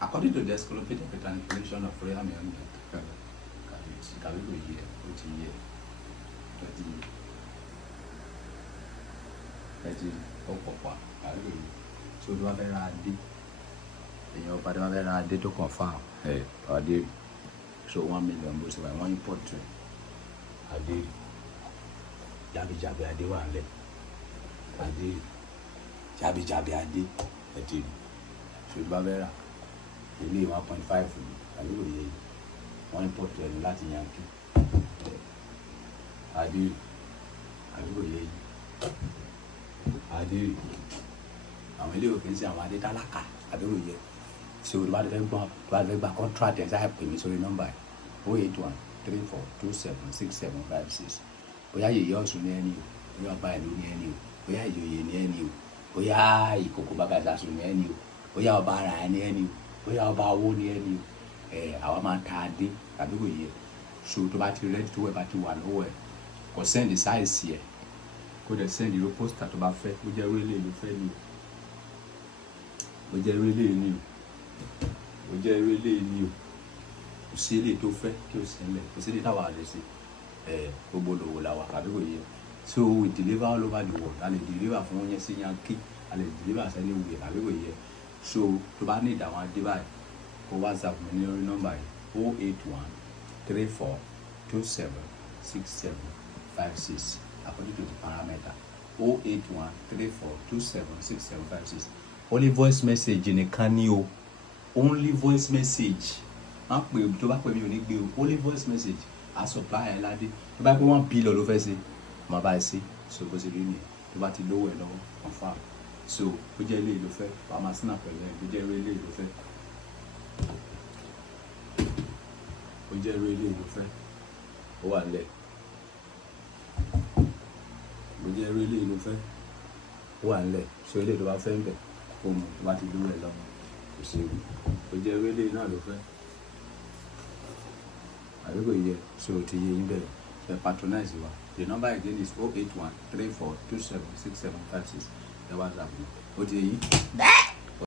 According to the encyclopedia calculation of real men, can we go here? 30 ọ̀pọ̀pọ̀ àríwé so tí wọ́n fẹ́ ra adé èèyàn ọba tí wọ́n fẹ́ ra adé tó confirm adé so 1 million bó ṣe wà wọ́n import adé jàbíjàbí adé wà nílẹ̀ adé jàbíjàbí adé ẹ̀dí so tí wọ́n fẹ́ ra ilé 1.5 àríwé yìí wọ́n import ẹni láti Yankee adé àríwé yìí adé àwọn ilé òkè ń ṣe àwọn adé tálákà àbẹ̀wò yẹ ṣé o tó bá fẹ́ gbọ́ tó bá fẹ́ gba contract ẹ̀ sáà pè mí sórí nọ́mbà ẹ̀ 08134276756 bóyá yèyé ọ̀sùn ní ẹni o bóyá ọba ìlú ní ẹni o bóyá ìjòyè ní ẹni o bóyá ìkòkò bàgàzà sùn ní ẹni o bóyá ọba ara ẹ ní ẹni o bóyá ọba owó ní ẹni o àwa máa ta adé àbẹ̀wò yẹ ṣé o tó bá ti rẹ́dí tó wẹ̀ bá ti wà lọ́wọ́ ẹ̀ kò sẹ́ndì sáìsì ẹ̀ kó dẹ̀ send ìró pósítà tó bá fẹ́ bó jẹ́ rélé ló fẹ́ ni o bó jẹ́ rélé ni o bó jẹ́ rélé ni o kò sí èlé tó fẹ́ kí o sẹ́lẹ̀ kò sí èlé táwa lè ṣe gbogbo lòwò làwà àbí kò yẹ so we deliver all over the world a lè deliver fún yẹn sí Yankee a lè deliver sẹ́ni wùyẹ àbí kò yẹ so tó bá ní ìdáwọn adé báyìí kó WhatsApp mi ní orí nọ́mbà yìí 08134276756 according to the parameter 08134276756 only voice message nìkan ni o only voice message má pè tó bá pè mí ò ní gbé o only voice message a supply ẹ ládé tó bá pé 1 billion ló fẹ́ ṣe má bá ẹ ṣe so bó ṣe rí nìyẹn tó bá ti lówó ẹ lọ́wọ́ confirm so bó jẹ́ ilé ìlú fẹ́ wàá máa snap pẹ̀lú ẹ bó jẹ́ ilé ìlú fẹ́ bó jẹ́ ilé ìlú fẹ́ ó wà nílẹ̀ bó jẹ́ eré ilé ìlú fẹ́ ó wà nílẹ̀ ṣé ilé tó bá fẹ́ ń bẹ̀ kó mu tó bá ti dúró ẹ̀ lọ́mọ kò sí ewu bó jẹ́ eré ilé náà ló fẹ́ àbí kò yẹ ṣé o ti yé yín bẹ̀rẹ̀ ṣe patronize wa the number again is 08134276756 ẹ wá dàbí ó ti yé yín.